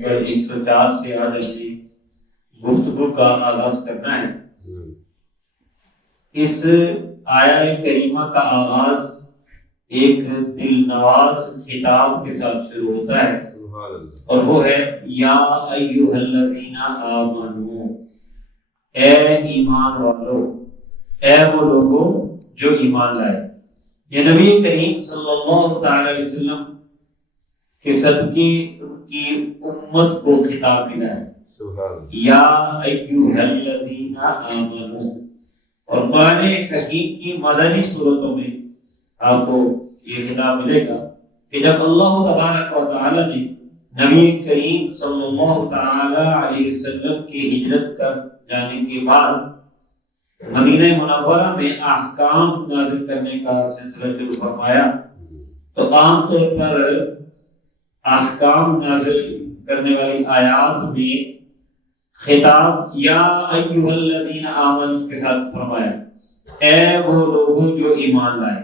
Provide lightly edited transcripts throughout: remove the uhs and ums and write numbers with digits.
104 سے آج اپنی گفتگو کا آغاز کرنا ہے۔ اس آیہ کریمہ کا آغاز ایک دل نواز خطاب کے ساتھ شروع ہوتا ہے اور وہ ہے یا ایھا الذین آمنو، اے ایمان والو، اے وہ لوگوں جو ایمان لائے۔ یہ نبی کریم صلی اللہ تعالی علیہ وسلم کے صدقے کی امت کو خطاب ملا ہے، یا ایھا الذین آمنو۔ اور قرآن حکیم کی مدنی صورتوں میں آپ کو یہ خطاب ملے گا کہ جب اللہ تبارک و تعالی نے نبی کریم صلی اللہ تعالی علیہ وسلم کی ہجرت کر جانے کے بعد مدینہ منورہ میں احکام نازل کرنے کا سلسلہ شروع فرمایا، تو عام طور پر احکام نازل کرنے والی آیات میں خطاب یا ایھا الذین آمنوا کے ساتھ فرمایا، اے وہ لوگوں جو ایمان لائے۔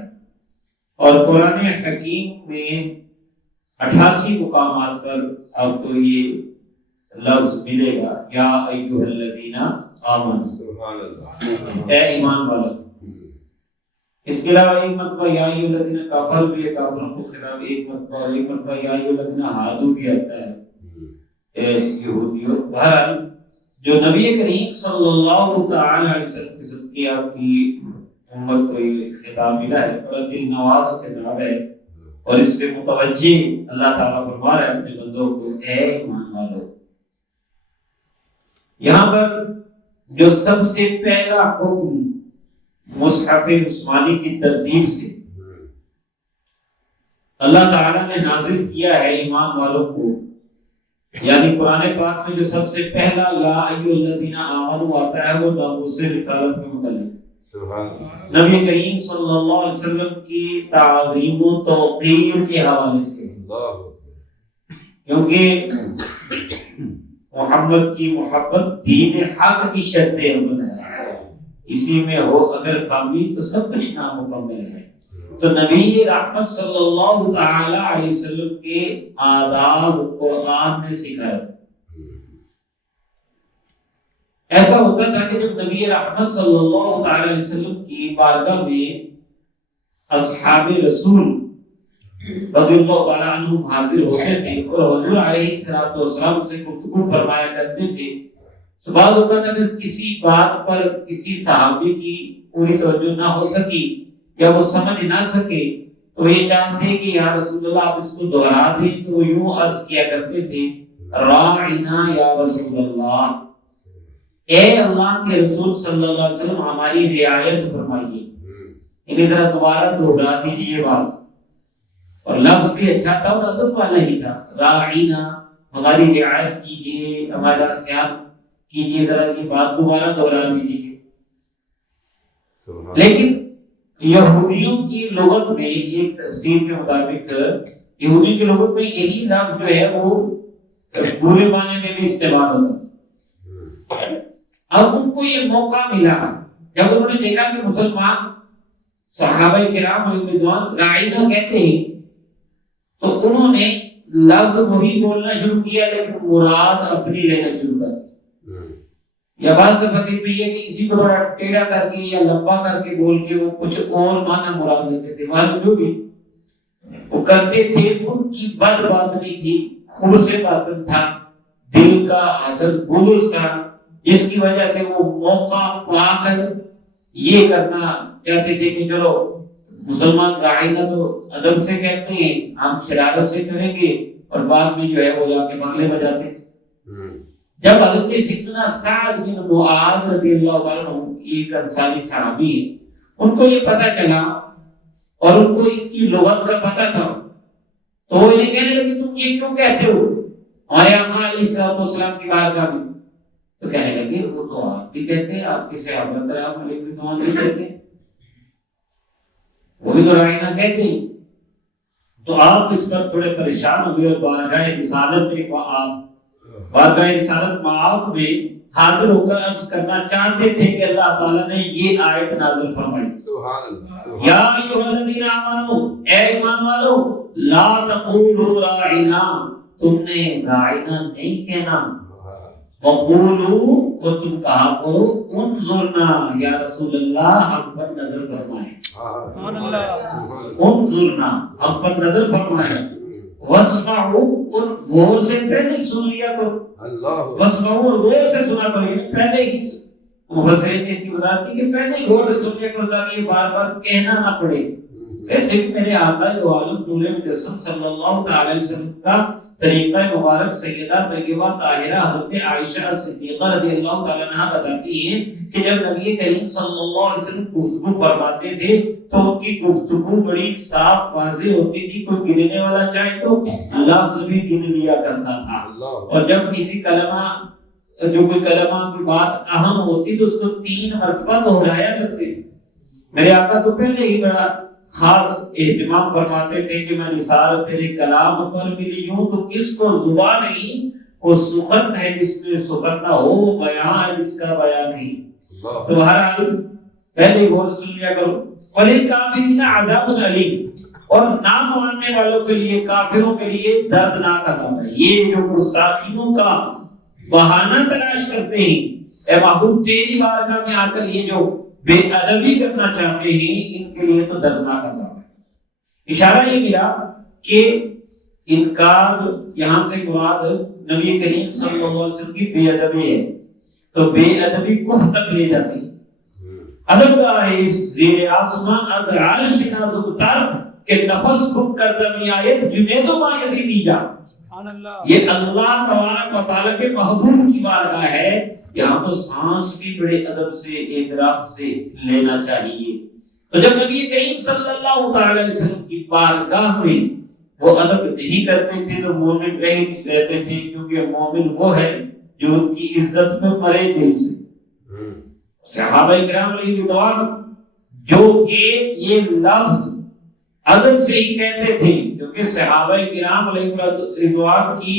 اور قرآن حکیم میں 88 مقامات پر آپ کو یہ لفظ ملے گا یا ایھا الذین آمنوا، اے ایمان والو۔ اس کے علاوہ ایک مرتبہ یا ایھا الذین کفروا بھی ہے، کافروں کو خطاب ایک مرتبہ یا ایھا الذین ہادوا بھی آتا ہے، اے یہودیوں۔ بہرحال جو نبی کریم صلی اللہ تعالی علیہ وسلم کے صدقے آپ کی امت کو یہ خطاب ملا ہے، بڑا دل نواز خطاب ہے، اور اس سے متوجہ اللہ تعالیٰ فرما رہا ہے اپنے بندوں کو، اے ایمان والو۔ یہاں پر جو سب سے پہلا حکم مصحف عثمانی کی ترتیب سے اللہ تعالیٰ نے نازل کیا ہے ایمان والوں کو، یعنی قرآن پاک میں جو سب سے پہلا یا ایھا الذین آمنوا آتا ہے وہ ناموس رسالت کے متعلق نبی کریم صلی اللہ علیہ وسلم کی تعظیم و توقیر کے حوالے سے، کیونکہ محمد کی محبت دین حق کی شرط عمل ہے، اسی میں ہو اگر خامی تو سب کچھ نامکمل ہے۔ تو نبی رحمت صلی اللہ تعالی علیہ وسلم کے آداب قرآن نے سکھائے۔ ایسا ہوتا تھا کہ جب نبی رحمت صلی اللہ تعالی علیہ وسلم کی بارگاہ میں اصحاب رسول رضی اللہ تعالی عنہم حاضر ہوتے تھے اور حضور علیہ السلام سے گفتگو فرمایا کرتے تھے، تو بعض ہوتا تھا کہ کسی بات پر کسی صحابی کی پوری توجہ نہ ہو سکی یا وہ سمجھ نہ سکے، تو یہ چاہتے کہ یا رسول اللہ آپ اس کو دہرا دیں، تو وہ یوں عرض کیا کرتے تھے راعنا یا رسول اللہ، اے اللہ کے رسول صلی اللہ علیہ وسلم ہماری رعایت فرمائیے، انہیں ذرا دوبارہ دہرا دیجیے بات۔ اور لفظ بھی اچھا تھا اور ادب والا ہی تھا، راعنا ہماری رعایت کیجیے، ہمارا خیال کیجیے، ذرا یہ بات دوبارہ دہرا دیجیے۔ لیکن یہودیوں کی لغت میں ایک تفسیر کے مطابق یہودی کی لغت میں یہی لفظ جو ہے وہ برے معنی میں بھی استعمال ہوتا ہے۔ اب ان کو یہ موقع ملا جب انہوں نے دیکھا کہ مسلمان صحابہ کرام اور رضوان راعینا کہتے ہیں، تو انہوں نے لفظ وہی بولنا شروع کیا لیکن مراد اپنی لینا شروع کر دی۔ یا بعض تفسیر میں یہ کہ اسی کو بڑا ٹیڑھا کر کے یا لمبا کر کے بول کے وہ کچھ اور معنی مراد لیتے تھے، وہاں جو بھی وہ کرتے تھے ان کی بد باطنی تھی، خبث باطن تھا، دل کا حسد بغض تھا، جس کی وجہ سے وہ موقع پا کر یہ کرنا چاہتے تھے کہ چلو مسلمان راعینا تو ادب سے کہتے ہیں، ہم شرارت سے کریں گے، اور بعد میں جو ہے وہ جا کے بنگلے بجاتے تھے۔ جب حضرت سیدنا سعد بن معاذ رضی اللہ عنہ ایک انصاری صحابی ہیں، ان کو یہ پتہ چلا اور ان کو ان کی لغت کا پتہ تھا، تو وہ انہیں کہنے لگے تم یہ کیوں کہتے ہو ہمارے آقا علیہ السلام کی بارگاہ میں؟ تو کہنے لگے وہ تو آپ بھی کہتے ہیں، آپ کے صحابہ کرام علیہ رضوان بھی کہتے ہیں، وہ بھی تو راعینا کہتے ہیں۔ تو آپ اس پر تھوڑے پریشان ہوئے اور بارگاہ رسالت معاف میں حاضر ہو کر عرض کرنا چاہتے تھے کہ اللہ تعالیٰ نے یہ آیت نازل فرمائی، سبحان اللہ، یا ایھا الذین آمنوا، اے ایمان والو، لا تقولوا راعنا، تم نے رائنا نہیں کہنا، وقولوا اور تم کہا کرو انظرنا یا رسول اللہ ہم پر نظر فرمائے، سبحان اللہ، انظرنا ہم پر نظر فرمائے، واسمعوا اور غور سے پہلے سن لیا کرو، واسمعوا اور غور سے سنا کرو، پہلے ہی مفسرین نے اس کی وضاحت کی کہ پہلے ہی غور سے سن لیا کرو تاکہ یہ بار بار کہنا نہ پڑے۔ ایسے بھی میرے آقا دو عالم نور مجسم صلی اللہ تعالی علیہ وسلم کا طریقہ مبارک سیدہ طیبہ طاہرہ حضرت عائشہ صدیقہ رضی اللہ تعالی عنہا بتاتی ہیں کہ جب نبی کریم صلی اللہ علیہ وسلم گفتگو فرماتے تھے تو ان کی گفتگو بڑی صاف واضح ہوتی تھی، کوئی گننے والا چاہے تو لفظ بھی گن لیا کرتا تھا، اور جب کسی کلمہ جو کوئی کلمہ کی بات اہم ہوتی تو اس کو 3 مرتبہ دہرایا کرتے تھے۔ میرے آقا تو پہلے ہی بڑا خاص اہتمام فرماتے تھے کہ میں نثار تیرے کلام پر ملی ہوں تو کس کو زبان نہیں، وہ سخن ہے جس میں سخن نہ ہو، بیان ہے جس کا بیان نہیں۔ تو بہرحال پہلے غور سے سن لیا کرو۔ وَلِلْكَافِرِينَ عَذَابٌ أَلِيمٌ، اور نہ ماننے والوں کے لیے، کافروں کے لیے دردناک عذاب ہے۔ یہ جو گستاخیوں کا بہانہ تلاش کرتے ہیں، اے محبوب تیری بارگاہ میں آ کر یہ جو بے ادبی کرنا چاہتے ہیں، ان کے لیے تو دردناک عذاب ہے۔ اشارہ یہ ملا کہ انکار یہاں سے مراد نبی کریم صلی اللہ علیہ وسلم کی بے ادبی ہے، تو بے ادبی کفر تک لے جاتی ہے۔ ادب کا ہے اس زیر آسمان از عرش نازک تر کہ نفس کھپ کر دمی آیت جنید و مایزیدی جا۔ یہ اللہ تبارک و تعالیٰ کے محبوب کی بارگاہ ہے، یہاں تو سانس بھی بڑے ادب سے اعتراف سے لینا چاہیے۔ تو جب نبی کریم صلی اللہ تعالی علیہ وسلم کی بارگاہ میں وہ ادب نہیں کرتے تھے تو مومن نہیں رہتے تھے، کیونکہ مومن وہ ہے جو ان کی عزت میں مرے دل سے۔ صحابہ کرام علیہ رضوان جو کہ یہ لفظ ادب سے ہی کہتے تھے، کیونکہ صحابہ کرام علیہ رضوان کی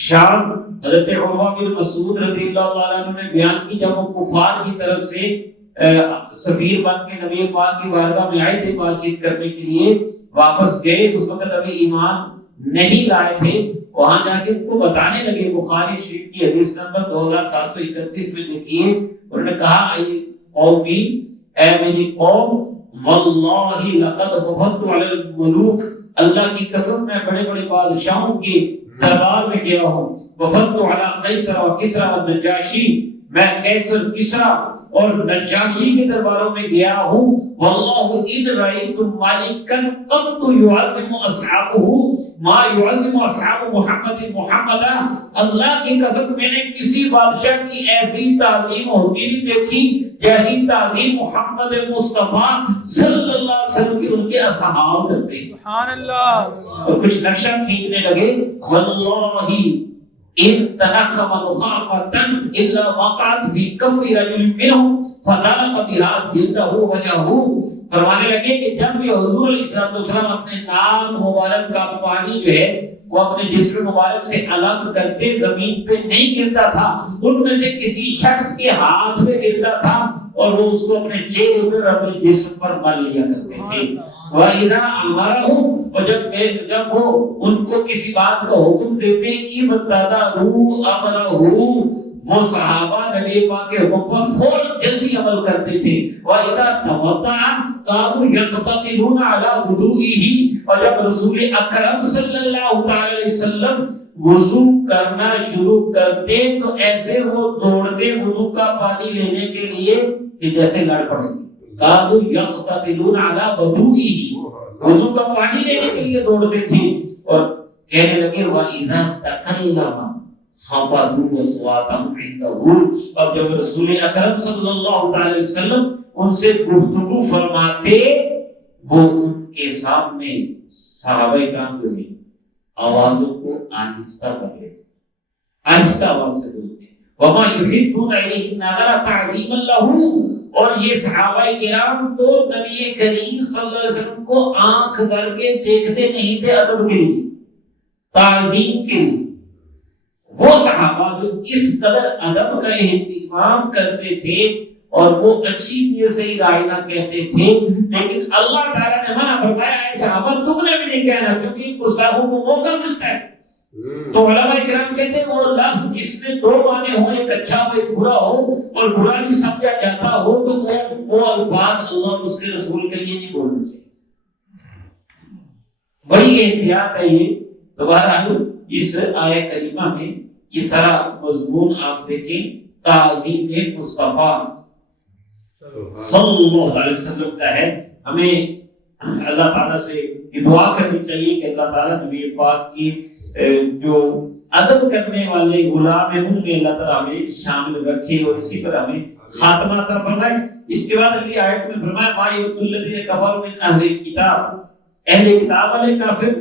شان حضرت عروہ بن مسعود رضی اللہ تعالیٰ عنہ نے بیان کی جب وہ کفار کی طرف سے سفیر بن کے نبی پاک کی بارگاہ میں آئے تھے بات چیت کرنے کے لیے، واپس گئے، اس وقت ابھی ایمان نہیں لائے تھے، وہاں جا کے ان کو بتانے لگے۔ بخاری شریف کی حدیث نمبر 2731 میں دیکھیے، انہوں نے کہا اے قومی، اے میری قوم، واللہ لقد وفدت علی الملوک، اللہ کی قسم میں بڑے بڑے بادشاہوں کے دربار میں گیا ہوں، وفدت علی قیصر و کسرا و نجاشی، میں قیصر، کسرا اور نجاشی کے درباروں میں گیا ہوں، واللہ ان رأیت مالکا قط يعظم اصحابہ ما يعظم اصحاب محمد محمدا، اللہ کی قسم میں نے کسی بادشاہ کی ایسی تعظیم ہوتی نہیں دیکھی جیسی تعظیم محمد مصطفیٰ صلی اللہ علیہ وسلم کی ان کے اصحاب کرتے ہیں۔ سبحان اللہ۔ اور کچھ نقشہ کھینچنے لگے، واللہ ان تنخم نخامتا الا وقعت فی کف رجل منهم فضلق بها جلدہ وجہہ، فرمانے لگے کہ جب بھی حضور علیہ السلام اپنے ناک مبارک کا پانی جو ہے وہ اپنے جسم مبارک سے الگ کرتے زمین پہ نہیں گرتا تھا، ان میں سے کسی شخص کے ہاتھ میں گرتا تھا اور وہ اس کو اپنے چہرے پر اپنے جسم پر مل لیا کرتے تھے۔ وَإِذَا أَمَرَهُمْ، اور جب وہ ان کو کسی بات کا حکم دیتے، ابتدأوا أَمْرَهُ، وہ صحابہ نبی پاک کے حکم پر فوراً جلدی عمل کرتے تھے۔ وَإِذَا تَوَضَّعَ كَانُوا يَقْتَتِلُونَ عَلَى وُضُوئِهِ، اور جب رسول اکرم صلی اللہ تعالی علیہ وسلم وضو کرنا شروع کرتے تو ایسے وہ دوڑتے وضو کا پانی لینے کے لیے کہ جیسے لڑ پڑیں گے۔ كَانُوا يَقْتَتِلُونَ عَلَى وُضُوئِهِ، وضو کا پانی لینے کے لیے دوڑتے تھے، اور کہنے لگے وَإِذَا تَكَلَّمَ خَفَضُوا أَصْوَاتَهُمْ عِندَهُ، اب جب رسول اکرم صلی اللہ تعالی وسلم ان سے گفتگو فرماتے وہ ان کے سامنے صحابہ کرام جو ہیں آوازوں کو آہستہ کر لیتے، آہستہ آواز سے بولتے، وَمَا يُحِبُّونَ إِلَيْهِ النَّظَرَ تَعْظِيمًا لَهُ، اور یہ صحابہ کرام تو نبی کریم صلی اللہ علیہ وسلم کو آنکھ کر کے دیکھتے نہیں تھے ادب کے لیے، تعظیم کے لیے۔ وہ صحابہ جو اس قدر ادب کا اہتمام کرتے تھے اور وہ اچھی نیت سے ہی رائنا کہتے تھے، لیکن اللہ تعالیٰ نے منع فرمایا اے صحابہ تم نے بھی نہیں کہنا، کیونکہ گستاخوں کو موقع ملتا ہے تو علماء کرام کہتے ہیں وہ لفظ جس میں دو معنی ہوں، ایک اچھا ہو ایک برا ہو، اور برا بھی سمجھا جاتا ہو، تو وہ الفاظ اللہ اور اس کے رسول کے لیے نہیں بولنے چاہیے۔ بڑی احتیاط ہے یہ۔ تو بہرحال اس آیت کریمہ میں یہ سارا مضمون آپ دیکھیں تعظیم مصطفیٰ صلی اللہ علیہ وسلم کا ہے۔ ہمیں اللہ تعالیٰ سے یہ دعا کرنی چاہیے کہ اللہ تعالیٰ نبی پاک کی جو ادب کرنے والے غلام ہیں ان میں اللہ تعالیٰ ہمیں شامل رکھے اور اسی پر ہمیں خاتمہ عطا فرمائے۔ اس کے بعد اگلی آیت میں فرمایا ما یود الذین کفروا من اہل الکتاب، اہل کتاب والے کافر،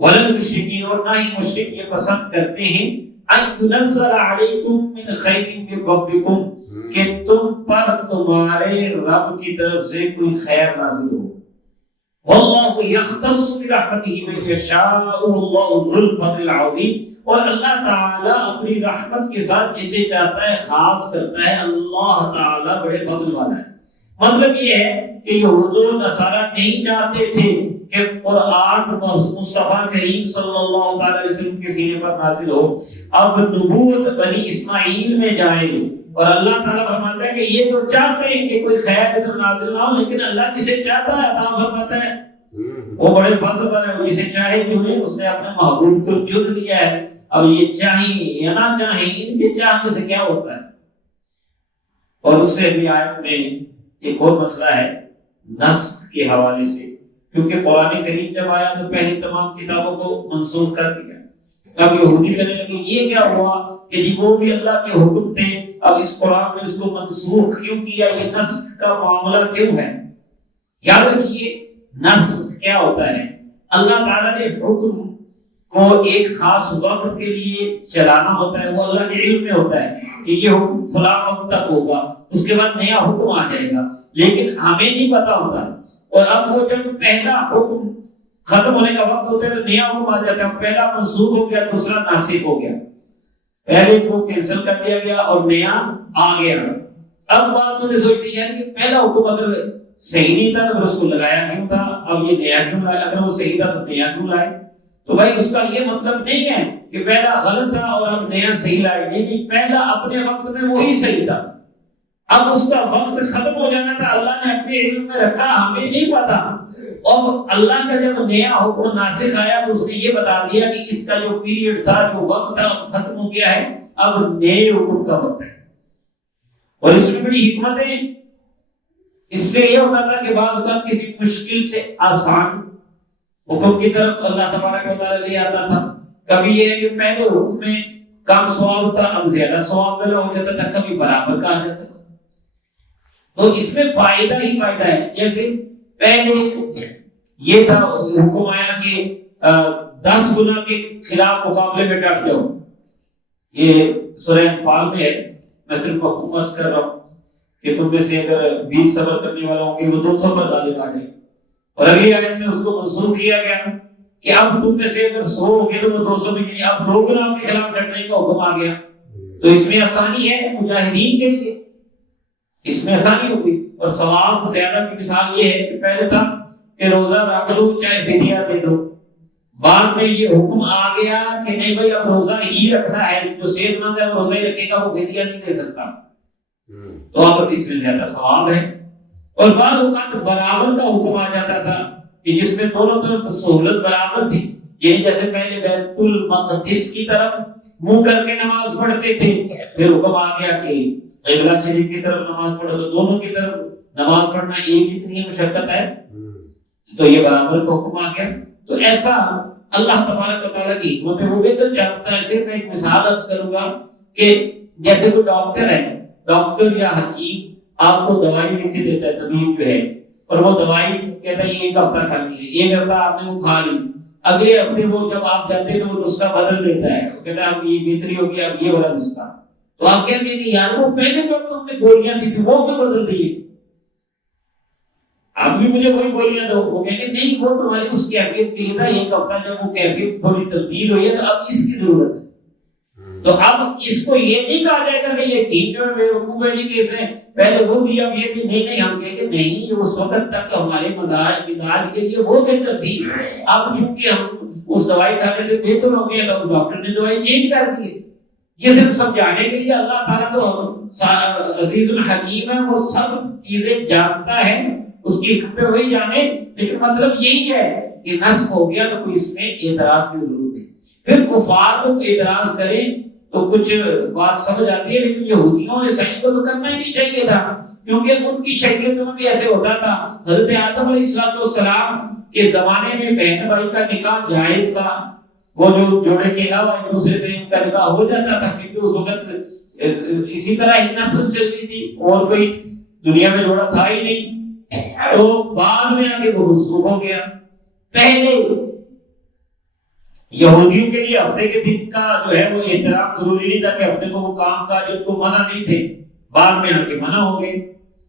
ولل مشرکین، اور نہ ہی مشرک یہ پسند کرتے ہیں ان ينزل علیکم من خیر من ربکم، کہ تم پر تمہارے رب کی طرف سے کوئی خیر نازل ہو۔ واللہ یختص برحمتہ من یشاء واللہ ذو الفضل العظیم، اور اللہ تعالیٰ اپنی رحمت کے ساتھ جسے چاہتا ہے خاص کرتا ہے۔ اللہ تعالیٰ بڑے فضل والا ہے۔ مطلب یہ ہے کہ یہود و نصارہ نہیں چاہتے تھے کہ قرآن مصطفیٰ کریم صلی اللہ علیہ وسلم کے سینے پر نازل ہو، اب نبوت بنی اسماعیل میں جائے، اور اللہ تعالیٰ فرماتا ہے کہ یہ تو چاہتے ہیں کہ کوئی خیر ادھر نازل نہ ہو، لیکن اللہ کسے چاہتا ہے عطا فرماتا ہے۔ وہ بڑے فضل والے ہیں، جسے چاہے چنے، اس نے اپنے محبوب کو چن لیا ہے۔ اب یہ چاہیں یا نہ چاہیں، ان کے چاہنے سے کیا ہوتا ہے؟ اور اس سے بھی آیت میں ایک اور مسئلہ ہے نسخ کے حوالے سے، کیونکہ قرآن کریم جب آیا تو پہلے تمام کتابوں کو منسوخ کر دیا۔ اب یہودی کہنے لگے یہ کیا ہوا کہ جی وہ بھی اللہ کے حکم تھے، اب اس قرآن میں اس کو منسوخ کیوں کیا؟ یہ نسخ کا معاملہ کیوں ہے؟ یاد رکھیے نسخ کیا ہوتا ہے؟ اللہ تعالیٰ نے حکم کو ایک خاص وقت کے لیے چلانا ہوتا ہے، وہ اللہ کے علم میں ہوتا ہے کہ یہ حکم فلاں وقت تک ہوگا، اس کے بعد نیا حکم آ جائے گا، لیکن ہمیں نہیں پتا ہوتا۔ اور اب وہ جب پہلا حکم ختم ہونے کا وقت ہوتا ہے تو نیا حکم آ جاتا ہے، پہلا منسوخ ہو گیا دوسرا ناسخ ہو گیا، پہلے کو کینسل کر دیا گیا اور نیا آ گیا۔ اب بات تو سوچتی ہے کہ پہلا حکم اگر صحیح نہیں تھا تو اس کو لگایا کیوں تھا، اب یہ نیا کیوں لایا؟ اگر وہ صحیح تھا تو نیا کیوں لائے؟ تو بھائی اس کا یہ مطلب نہیں ہے کہ پہلا غلط تھا اور اب نیا صحیح لائے، نہیں، پہلا اپنے وقت میں وہی صحیح تھا، اب اس کا وقت ختم ہو جانا تھا، اللہ نے اپنے علم میں رکھا، ہمیں نہیں پتا۔ اور اللہ کا جب نیا حکم ناسخ آیا تو اس نے یہ بتا دیا کہ اس کا جو پیریڈ تھا، جو وقت تھا، ختم ہو گیا ہے، اب نئے حکم کا وقت ہے۔ اور اس میں بڑی حکمت ہے، اس سے یہ ہوتا تھا کہ بعض اوقات کسی مشکل سے آسان حکم کی طرف اللہ تبارک و تعالیٰ لے آتا تھا۔ کبھی یہ ہے کہ پہلے حکم میں کم ثواب تھا، اب زیادہ ثواب والا ہو جاتا تھا، کبھی برابر کا آ جاتا تھا۔ تو اس میں فائدہ ہی فائدہ ہے۔ جیسے پہلے یہ تھا حکم آیا کہ 10 گناہ کے خلاف مقابلے میں ڈٹ جاؤ، یہ سورہ انفال میں ہے، میں صرف مفہوم عرض کر رہا ہوں کہ تم میں سے اگر 20 صبر کرنے والا ہوں گے وہ 200 پر غالب آ جائے، اور اگلی آیت میں اس کو منسوخ کیا گیا کہ اب تم میں سے اگر 100 ہوں گے تو وہ 200 میں نہیں، اب 2 گناہ کے خلاف ڈٹنے کا حکم آ گیا۔ تو اس میں آسانی ہے مجاہدین کے لیے، اس میں آسانی ہوگی، اور ثواب زیادہ کی مثال یہ ہے کہ پہلے تھا کہ روزہ رکھ لو چاہے فدیہ دے دو، بعد میں یہ حکم آ گیا کہ نہیں بھائی اب روزہ ہی رکھنا ہے، جو صحت مند ہے وہ روزہ ہی رکھے گا، وہ فدیہ نہیں دے سکتا، تو اب اس میں زیادہ ثواب ہے۔ اور بعض اوقات برابر کا حکم آ جاتا تھا کہ جس میں دونوں طرف سہولت برابر تھی، یعنی جیسے پہلے بیت المقدس کی طرف منہ کر کے نماز پڑھتے تھے، پھر حکم آ گیا کہ قبلہ شریف کی طرف نماز پڑھو، تو دونوں کی طرف نماز پڑھنا ایک اتنی مشقت ہے، تو یہ برابر کا حکم آ گیا۔ تو ایسا اللہ تبارک و تعالیٰ کی حکمت ہے، وہ بہتر جانتا ہے۔ صرف میں ایک مثال عرض کروں گا کہ جیسے کوئی ڈاکٹر ہے، ڈاکٹر یا حکیم آپ کو دوائی لکھ کے دیتا ہے، طبیب جو ہے، اور وہ دوائی کہتا ہے یہ 1 ہفتہ کھانی ہے، 1 ہفتہ آپ نے وہ کھا لی، اگلے ہفتے وہ جب آپ جاتے ہیں تو وہ نسخہ بدل دیتا ہے، وہ کہتا ہے اب یہ بہتری ہوگی، اب یہ والا نسخہ، تو آپ کہتے ہیں کہ یار وہ پہلے جو ہم نے گولیاں دی تھی وہ کیوں بدل دی، اب بھی مجھے وہی گولیاں دو، وہ کہیں گے نہیں وہ تمہاری اس کیفیت کے لیے تھا، 1 ہفتہ جب وہ کیفیت تھوڑی تبدیل ہوئی ہے تو اب اس کی ضرورت ہے۔ تو اب اس کو یہ نہیں کہا جائے گا کہ یہ ٹھیک ہے بیوقوف ہے جی کیسے پہلے وہ دیا اب یہ بھی نہیں، ہم کہیں کہ نہیں، اس وقت تک ہمارے مزاج کے لیے وہ بہتر تھی، اب چونکہ ہم اس دوائی کھانے سے بہتر ہو گیا تو ڈاکٹر نے دوائی چینج کر دی. یہ صرف سمجھانے کے لیے اللہ تعالیٰ تو عزیز الحکیم ہے, وہ سب چیزیں جانتا ہے, اس کی حکمت وہی جانے. لیکن مطلب یہی ہے کہ نسخ ہو گیا تو کوئی اس میں اعتراض کی ضرورت نہیں. پھر کفار کو اعتراض کریں تو کچھ بات سمجھ آتی ہے, لیکن یہودیوں نے صحیح کو تو کرنا ہی نہیں چاہیے تھا, کیونکہ ان کی شریعت میں بھی ایسے ہوتا تھا. حضرت آدم علیہ السلام کے زمانے میں بہن بھائی کا نکاح جائز تھا, وہ جو جوڑے کے علاوہ ایک دوسرے سے ان کا نکاح ہو جاتا تھا, کیونکہ اس وقت اسی طرح ہی نسل چل رہی تھی اور کوئی دنیا میں جوڑا تھا ہی نہیں. تو بعد میں آگے وہ منسوخ ہو گیا. پہلے یہودیوں کے لیے ہفتے کے دن کا جو ہے وہ احترام ضروری نہیں تھا کہ ہفتے کو وہ کام کاج ان کو منع نہیں تھے, بعد میں آ کے منع ہو گئے.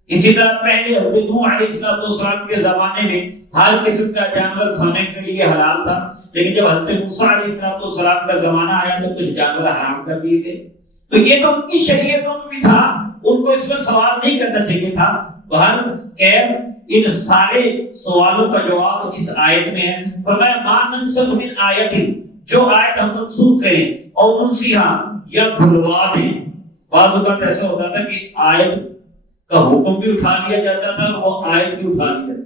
اسی طرح پہلے حضرت نوح علیہ السلام کے زمانے میں ہر قسم کا جانور کھانے کے لیے حلال تھا, لیکن جب حضرت موسیٰ علیہ السلام کا زمانہ آیا تو کچھ جانور حرام کر دیے گئے. تو یہ تو ان کی شریعتوں میں بھی تھا, ان کو اس پر سوال نہیں کرنا چاہیے تھا. ہر خیر ان سارے سوالوں کا جواب اس آیت میں ہے. فرمایا ما ننسخ من آیت, جو آیت ہم منسوخ کریں اور ننسیہا یا بھلوا دیں. بعض اوقات ایسا ہوتا تھا کہ آیت کا حکم بھی اٹھا لیا جاتا تھا اور وہ آیت بھی اٹھا لیا جاتا تھا.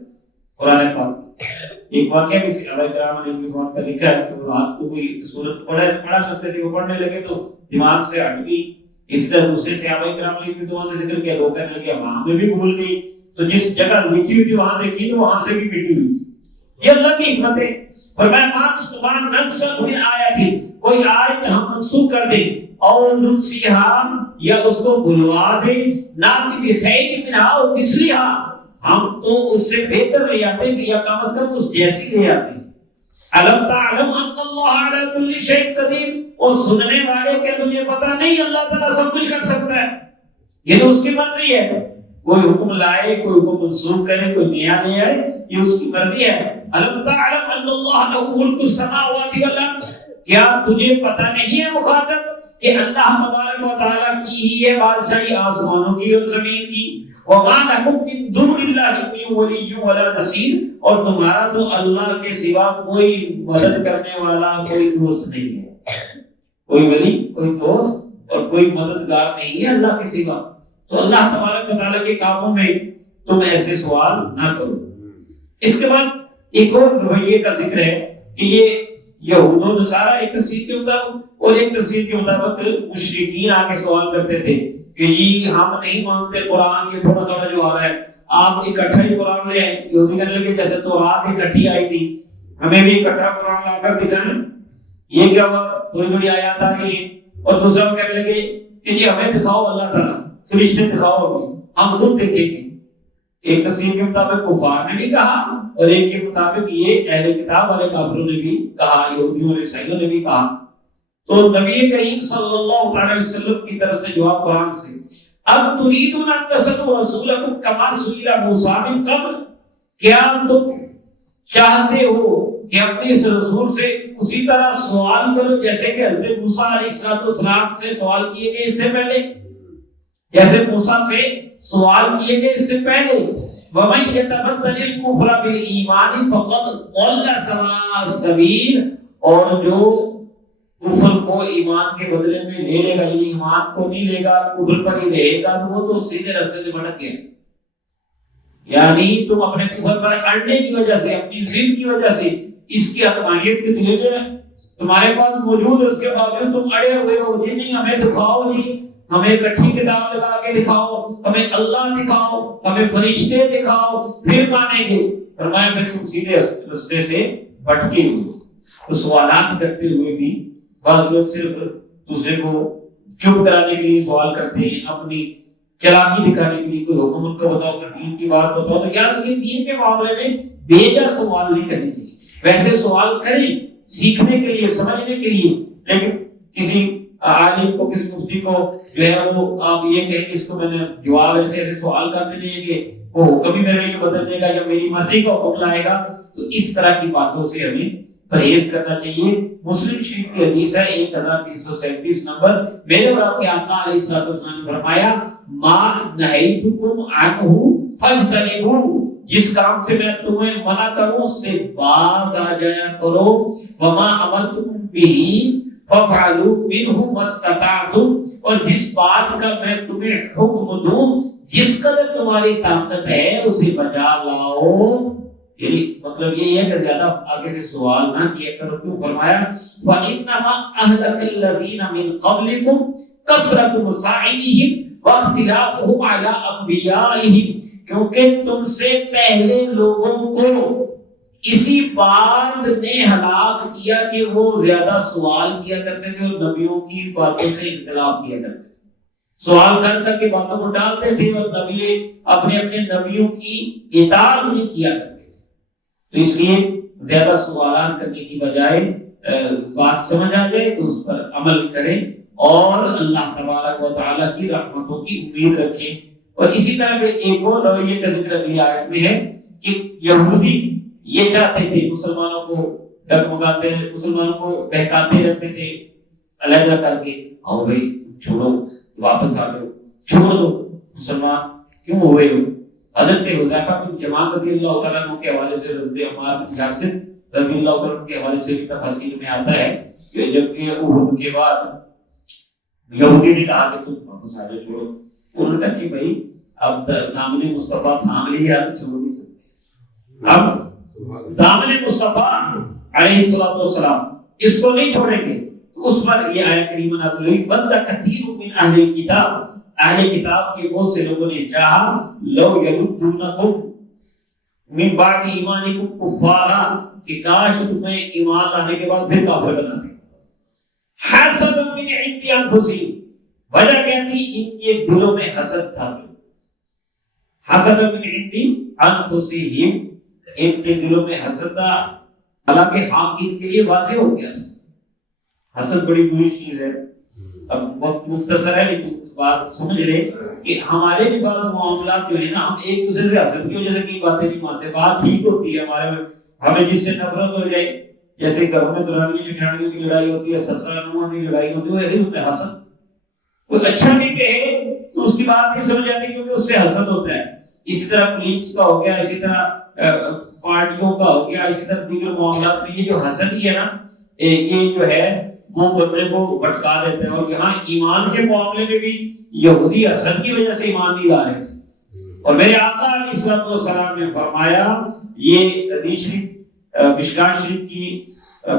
قرآن پاک ایک واقعہ بھی صحابہ کرام نے بہت کا لکھا ہے کہ وہ رات کو کوئی سورت پڑھا سکتے تھے, وہ پڑھنے لگے تو دماغ سے ہٹ گئی. اسی طرح دوسرے صحابہ کرام نے دعا سے ذکر کیا, لوگ کہنے لگے وہاں میں بھی بھول گئی, تو جس جگہ لکھی ہوئی تھی وہاں دیکھی تو وہاں سے بھی مٹی ہوئی تھی. یہ اللہ کی حکمت ہے. فرمایا مان ننسخ من آیت, کوئی آیت ہم منسوخ کر دیں اور ننسیہا یا اس کو بھلوا دیں, ناتی بخیر منہا و مثلیہا, ہم تو اس سے بہتر لے آتے ہیں یا کم از کم اس جیسی لے آتے ہیں. علم تعلم ان اللہ علی کل شیء قدیر, اور سننے والے کہ تجھے پتہ نہیں اللہ تعالیٰ سب کچھ کر سکتا ہے, یہ تو اس کی مرضی ہے. کوئی حکم لائے, کوئی حکم منسوخ کرے, کوئی نیا لے آئے, یہ اس کی مرضی ہے. علم تعلم ان اللہ لہ ملک السماوات والارض, کیا تجھے پتہ نہیں ہے مخاطب کہ اللہ تبارک و تعالیٰ کی ہی ہے بادشاہی آسمانوں کی اور زمین کی. وما لکم من دون اللہ من ولی ولا نصیر, اور تمہارا تو اللہ کے سوا کوئی مدد کرنے والا کوئی دوست نہیں ہے. کوئی ولی, کوئی دوست اور کوئی مددگار نہیں ہے اللہ کے سوا. تو اللہ تبارک و تعالیٰ کے کاموں میں تم ایسے سوال نہ کرو. اس کے بعد ایک اور رویے کا ذکر ہے کہ یہ یہود و نصارہ ایک تفسیر کے مطابق اور ایک تفسیر کے مطابق مشرکین آ کے سوال کرتے تھے کہ جی ہم نہیں مانتے قرآن, یہ تھوڑا تھوڑا جو آ رہا ہے, آپ اکٹھا ہی قرآن لے آئے. یہودی کہنے لگے جیسے تو رات اکٹھی آئی تھی, ہمیں بھی اکٹھا قرآن لا کر دکھائیں. یہ کیا ہوا, تھوڑی تھوڑی آیات آ رہی ہیں. اور دوسرا وہ کہنے لگے کہ جی ہمیں دکھاؤ اللہ تعالیٰ, فرشتے دکھاؤ, ہم خود دیکھیں گے. ایک تفسیر کے مطابق کفار نے بھی کہا اور ایک کے مطابق یہ اہل کتاب والے کافروں نے بھی کہا, یہودیوں اور عیسائیوں نے بھی کہا. تو نبی کریم صلی اللہ علیہ وسلم کی طرف سے جواب قرآن سے, اب تريدون ان تسألوا رسولكم كما سئل موسى من قبل, کیا تم چاہتے ہو کہ اپنے اس رسول سے اسی طرح سوال کرو جیسے کہ حضرت موسیٰ علیہ السلام سے سوال کیے گئے اس سے پہلے, جیسے موسیٰ سے سوال کیے گئے اس سے پہلے. وَمَنْ يَتَبَدَّلِ الْكُفْرَ بِالْإِيمَانِ فَقَدْ ضَلَّ سَوَاءَ السَّبِيلِ, اور جو کفر کو ایمان کے بدلے میں لے لے گا, یہ ایمان کو نہیں لے گا, کفر پر ہی رہے گا, تو وہ تو سیدھے راستے سے بھٹک گیا. یعنی تم اپنے کفر پر اڑنے کی وجہ سے, اپنی ضد کی وجہ سے, اس کی حقانیت کے دلیل تمہارے پاس موجود ہے, اس کے باوجود تم اڑے ہوئے ہو. جی نہیں ہمیں دکھاؤ, جی ہمیں اکٹھی کتاب لگا کے دکھاؤ, ہمیں اللہ دکھاؤ, ہمیں فرشتے دکھاؤ, پھر مانیں گے. فرمایا پھر تم سیدھے راستے سے بھٹکے ہوئے. تو سوالات کرتے ہوئے بھی بعض لوگ صرف دوسرے کو چپ کرانے کے لیے سوال کرتے ہیں, اپنی چلاکی دکھانے کے لیے. کوئی حکم ان کو بتاؤ, کوئی دین کی بات بتاؤ, تو یاد رکھیں دین کے معاملے میں بیجا سوال نہیں کرنی چاہیے. ویسے سوال کریں سیکھنے کے لیے, سمجھنے کے لیے, لیکن کسی عالم کو, کسی مفتی کو جو ہے وہ آپ یہ کہیں کہ اس کو میں نے جواب ایسے ایسے سوال کرتے نہیں کہ وہ حکم ہی میرے لیے بدل دے گا یا میری مرضی کا حکم لائے گا. تو اس طرح کی باتوں سے ہمیں پرہیز کرنا چاہیے. مسلم شریف کی حدیث ہے 1337 نمبر, میرے اور آپ کے آقا علیہ السلام نے فرمایا ما نہیتکم عنہ فاجتنبوہ, جس کام سے میں تمہیں منع کروں اس سے باز آ جایا کرو. وما امرتکم به فافعلوا منه ما استطعتم, اور جس بات کا میں تمہیں حکم دوں جس قدر تمہاری طاقت ہے اسے بجا لاؤ. یعنی مطلب یہ ہے کہ زیادہ آگے سے سوال نہ کیا کرو. کیوں فرمایا وَإِنَّمَا أَهْلَكَ الَّذِينَ مِنْ قَبْلِكُمْ كَثْرَةُ مَصَائِبِهِمْ وَاخْتِلَافُهُمْ عَلَىٰ أَنْبِيَائِهِمْ, کیونکہ تم سے پہلے لوگوں کو اسی بات نے ہلاک کیا کہ وہ زیادہ سوال کیا کرتے تھے اور نبیوں کی باتوں سے اختلاف کیا کرتے تھے. سوال کر کر کے باتوں کو ڈالتے تھے اور نبی اپنے اپنے نبیوں کی اطاعت نہیں کیا کرتے تھے. تو اس لیے زیادہ سوالات کرنے کی بجائے بات سمجھ آ جائے تو اس پر عمل کریں اور اللہ تبارک و تعالیٰ کی رحمتوں کی امید رکھیں. اور اسی طرح ایک اور رویے کا ذکر اگلی آیت میں ہے کہ یہودی یہ چاہتے تھے مسلمانوں کو ڈگمگاتے, مسلمانوں کو بہکاتے رہتے تھے علیحدہ کر کے, آؤ بھائی چھوڑو, واپس آ جاؤ, چھوڑ دو, مسلمان کیوں ہوئے ہو. حضرت حذیفہ بن یمان رضی اللہ تعالیٰ عنہ کے حوالے سے, حضرت عمار بن یاسر رضی اللہ تعالیٰ عنہ کے حوالے سے بھی تفاسیر میں آتا ہے کہ جب کہ احد کے بعد یہودی نے کہا کہ تم واپس آ جاؤ, چھوڑو. انہوں نے کہا کہ بھائی اب دامن مصطفیٰ تھام لیا تو چھوڑ نہیں سکتے. اب دامن مصطفیٰ علیہ الصلوۃ والسلام اس کو نہیں چھوڑیں گے. اس پر یہ آیت کریمہ نازل ہوئی بد کثیر من اہل الکتاب, اہل کتاب کے بہت سے لوگوں نے چاہا لو یردونکم من بعد ایمانکم کفارا, کہ کاش تمہیں ایمان لانے کے بعد پھر کافر بنا دیں. حسدا من عند انفسہم, وجہ کیا تھی, ان کے دلوں میں حسد تھا. حسدا من عند انفسہم, ان کے دلوں میں حسد تھا. حالانکہ حاکم کے لیے واضح ہو گیا حسد بڑی بری چیز ہے. اب وقت مختصر ہے لیکن بات سمجھ لے کہ ہمارے بھی بعض معاملات جو ہے نا, ہم ایک دوسرے سے حسد کی وجہ سے کی باتیں نہیں مانتے. بات ٹھیک ہوتی ہے ہمارے میں, ہمیں جس سے نفرت ہو جائے, جیسے گھر میں دلہنیوں جٹھانیوں کی لڑائی ہوتی ہے, سسرال نوہوں کی لڑائی ہوتی ہے, وہی ہوتا ہے حسد. کوئی اچھا بھی کہے تو اس کی بات نہیں سمجھ آتی کیونکہ اس سے حسد ہوتا ہے. اسی طرح پولیس کا ہو گیا, اسی طرح پارٹیوں کا ہو گیا, اسی طرح دیگر معاملات میں یہ جو حسد ہی ہے نا, یہ جو ہے وہ بندے کو بھٹکا دیتا ہے. اور یہاں ایمان کے معاملے میں بھی یہودی حسد کی وجہ سے ایمان نہیں لا رہے تھے. اور میرے آقا علیہ الصلوۃ والسلام نے فرمایا, یہ حدیث شریف مشکاۃ شریف کی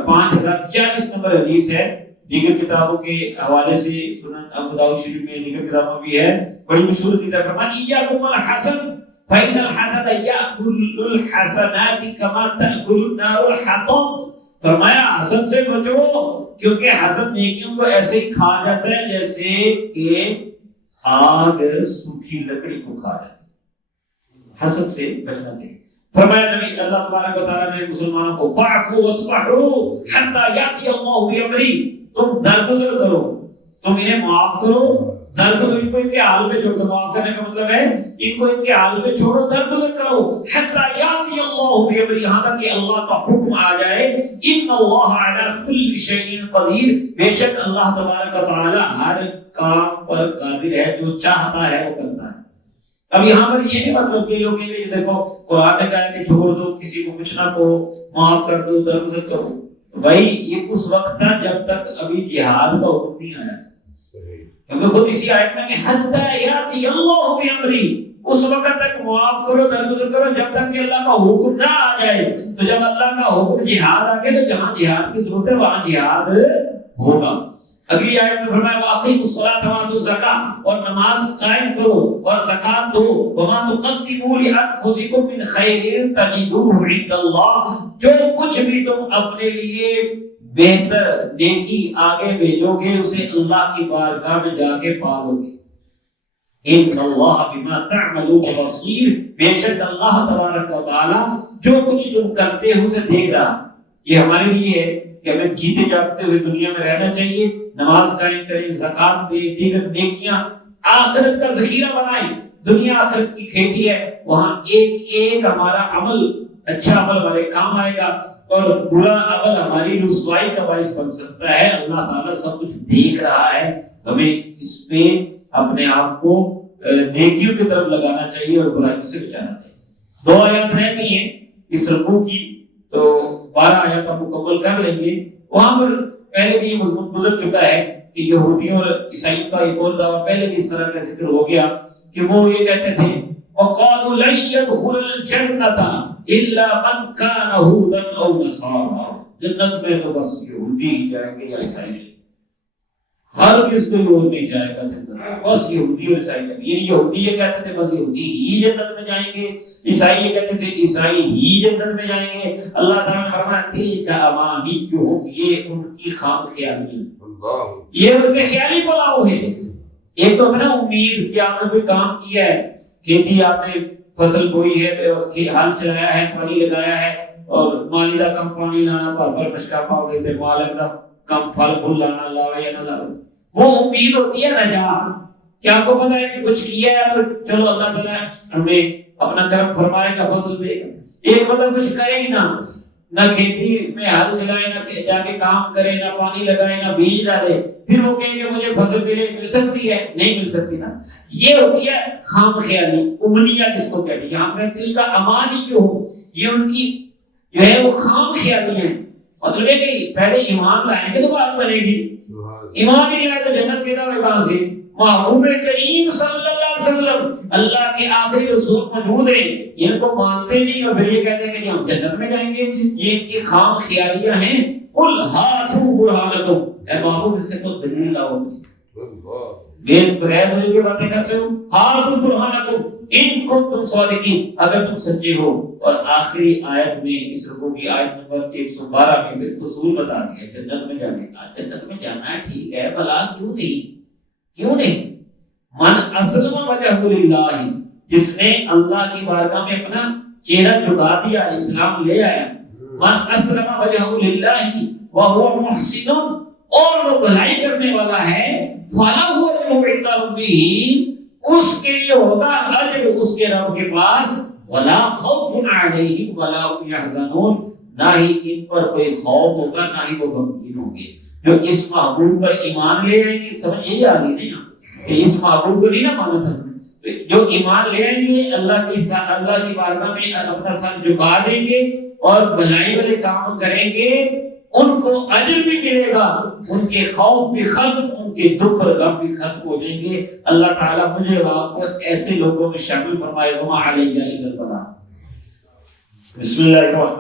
5040 نمبر حدیث ہے, دیگر کتابوں کے حوالے سے سنن ابو داؤد شریف میں دیگر کتابوں بھی ہے, بڑی مشہور کتاب. فرمایا ایاکم الحسد فإن الحسد يأكل الحسنات كما تأكل النار الحطب. فرمایا حسد سے بچو کیونکہ حسد نیکیوں کو ایسے ہی کھا جاتا ہے جیسے کہ آگ سوکھی لکڑی کو کھا جاتا ہے. حسد سے بچنا چاہیے. فرمایا نبی اللہ تبارک و تعالیٰ نے مسلمانوں کو فاعفوا واصفحوا حتى يأتي الله بأمره, تم درگزر کرو, تم انہیں معاف کرو, درگزر ان کو ان کے حال میں چھوڑو. معاف کرنے کا مطلب ہے ان کو ان کے حال میں چھوڑو, درگزر کرو. حتى يأتي الله بأمره, یہاں تک کہ اللہ کا حکم آ جائے. ان اللہ علی کل شیء قدیر, بے شک اللہ تبارک و تعالی ہر کام پر قادر ہے, جو چاہتا ہے وہ کرتا ہے. اب یہاں پر یہ نہیں مطلب کہ لوگ کہیں گے دیکھو قرآن نے کہا کہ چھوڑ دو, کسی کو کچھ نہ کہو, معاف کر دو, درگزر کرو. بھائی یہ اس وقت تھا جب تک ابھی جہاد کا حکم نہیں آیا. کیونکہ خود اسی آیت میں کہ حتی یاتی اللہ بامری, اس وقت تک معاف کرو, درگزر کرو جب تک کہ اللہ کا حکم نہ آ جائے. تو جب اللہ کا حکم جہاد آ گیا تو جہاں جہاد کی ضرورت ہے وہاں جہاد ہوگا. اگلی آیت میں فرمایا واقیموا الصلاۃ وآتوا الزکاۃ, اور نماز قائم کرو اور زکات دو. وما تقدموا لانفسکم من خیر تجدوہ عند اللہ, جو کچھ بھی تم اپنے لیے بہتر نیکی آگے بھیجو گے اسے اللہ کی بارگاہ میں جا کے پالو گے. ان اللہ بما تعملون بصیر, بے شک اللہ تبارک و تعالی جو کچھ تم کرتے ہو اسے دیکھ رہا. یہ ہمارے لیے ہے کہ ہمیں جیتے جاگتے ہوئے دنیا میں رہنا چاہیے, نماز قائم کریں, زکات دیں, دیگر نیکیاں, آخرت کا ذخیرہ بنائیں. دنیا آخرت کی کھیتی ہے, وہاں ایک ایک ہمارا عمل, اچھا عمل ہمارے کام آئے گا اور برا عمل ہماری رسوائی کا باعث بن سکتا ہے. اللہ تعالیٰ سب کچھ دیکھ رہا ہے, ہمیں اس پہ اپنے آپ کو نیکیوں کی طرف لگانا چاہیے اور برائیوں سے بچانا چاہیے. 2 آیات رہ گئی ہیں اس رکوع کی، تو 12 آیات آپ مکمل کر لیں گے۔ وہاں پر پہلے بھی یہ مضمون گزر چکا ہے کہ یہودیوں اور عیسائیوں کا ایک اور دعویٰ پہلے بھی اس طرح کا ذکر ہو گیا کہ وہ یہ کہتے تھے وَقَالُوا لَن يَدْخُلَ الْجَنَّةَ إِلَّا مَنْ كَانَ هُودًا أَوْ نَصَارَىٰ، جنت میں تو بس یہودی ہی جائیں گے یا عیسائی، ہر کس کو وہ نہیں جائے گا جنت میں، بس یہودی اور عیسائی جائیں گے۔ یہ یہودی یہ کہتے تھے بس یہودی ہی جنت میں جائیں گے، عیسائی یہ کہتے تھے عیسائی ہی جنت میں جائیں گے۔ اللہ تعالیٰ نے فرمایا تلک امانیہم، یہ ان کی خام خیالی ہے، یہ ان کے خیالی پلاؤ ہے۔ ایک تو ہے نا امید کہ آپ نے کوئی کام کیا ہے، کھیتی آپ نے فصل بوئی ہے، ہل چلایا ہے، پانی لگایا ہے، اور مالی دا کم پانی لانا پر مشکا پاؤ گے تے مالک دا کم پھل پھول لانا لاوے یا نہ لاوے، وہ امید ہوتی ہے رجا کہ آپ کو پتا ہے کہ کچھ کیا ہے تو چلو اللہ تعالیٰ ہمیں اپنا کرم فرمائے گا، فصل دے گا۔ ایک مطلب کچھ کرے ہی نہ کھیتی میں ہل چلائے، نہ جا کے کام کرے، نہ پانی لگائے، نہ بیج ڈالے، پھر وہ کہیں گے مجھے فصل مل سکتی ہے، نہیں مل سکتی نا۔ یہ ہوتی ہے خام خیالی، امنیہ جس کو کہتے ہیں۔ یہاں پہ دل کا امانی جو ہو، یہ ان کی جو ہے وہ خام خیالی ہے۔ مطلب ہے کہ پہلے ایمان لائیں گے تو بات بنے گی، ایمان ہی لائے تو جنت کے دعوے کہاں سے؟ محبوب کریم صلی اللہ علیہ وسلم اللہ کے آخری رسول موجود ہیں، ان کو مانتے نہیں اور پھر یہ کہتے ہیں کہ ہم جنت میں جائیں گے، یہ ان کی خام خیالیاں ہیں۔ قل ہاتوا برہانکم، اے محبوب اس سے تو دلیل لاؤ، بغیر دلیل کے باتیں کرتے ہو۔ ہاتوا برہانکم ان کنتم صادقین، اگر تم سچے ہو۔ اور آخری آیت میں اس رکوع کی آیت نمبر 112 میں پھر اصول بتا دیا جنت میں جانے کا۔ جنت میں جانا ہے ٹھیک ہے، بھلا کیوں نہیں؟ من اسلم وجهه للہ، جس نے اللہ کی بارگاہ میں اپنا چہرہ جھکا دیا، اسلام لے آیا۔ من اسلم وجهه للہ وهو محسن، اور وہ بھلائی کرنے والا ہے، فله اجر عند ربه، اس کے لیے ہوگا اجر اس کے رب کے پاس، ولا خوف علیہم ولا هم يحزنون، نہ ہی ان پر کوئی خوف ہوگا نہ ہی وہ غمگین ہوں گے۔ جو اس محبوب پر ایمان لے آئیں گے، سمجھ یہی آ رہی نہیں کہ اس محبوب کو نہیں نہ مانا تھا، جو ایمان لے آئیں گے اللہ کی بارگاہ میں اپنا سر جھکا دیں گے اور بھلائی والے کام کریں گے، ان کو اجر بھی ملے گا، ان کے خوف بھی ختم، ان کے دکھ اور غم بھی ختم ہو جائیں گے۔ اللہ تعالیٰ مجھے اور آپ کو ایسے لوگوں میں شامل فرمائے۔ وما علیہ الا البلاغ۔ بسم اللہ الرحمن